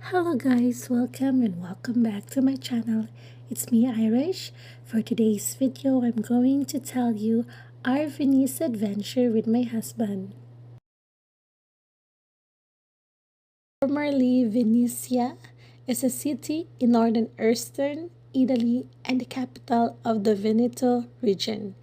Hello guys, welcome back to my channel. It's me Irish. For today's video, I'm going to tell you our Venice adventure with my husband. Formerly Venetia is a city in northern eastern Italy and the capital of the Veneto region.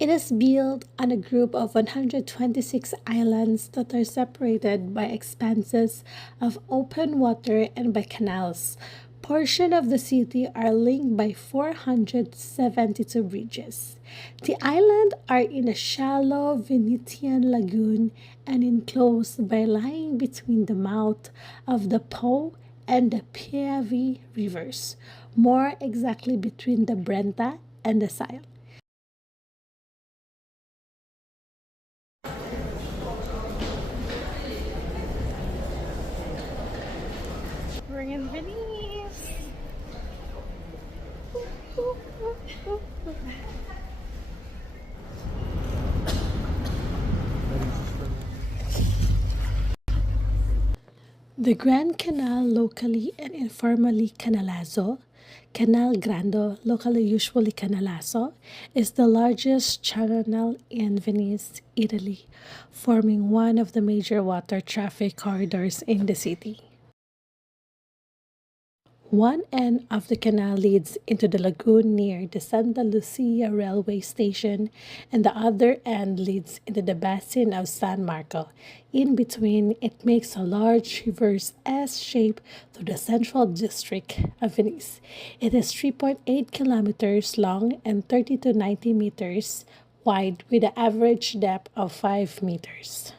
It is built on a group of 126 islands that are separated by expanses of open water and by canals. Portions of the city are linked by 472 bridges. The islands are in a shallow Venetian lagoon and enclosed by lying between the mouth of the Po and the Piave rivers, more exactly between the Brenta and the Sile. We're in Venice. The Grand Canal, locally and informally Canalazzo, Canal Grande, locally usually Canalazzo, is the largest channel in Venice, Italy, forming one of the major water traffic corridors in the city. One end of the canal leads into the lagoon near the Santa Lucia railway station, and the other end leads into the basin of San Marco. In between, it makes a large reverse S shape through the central district of Venice. It is 3.8 kilometers long and 30 to 90 meters wide, with an average depth of 5 meters.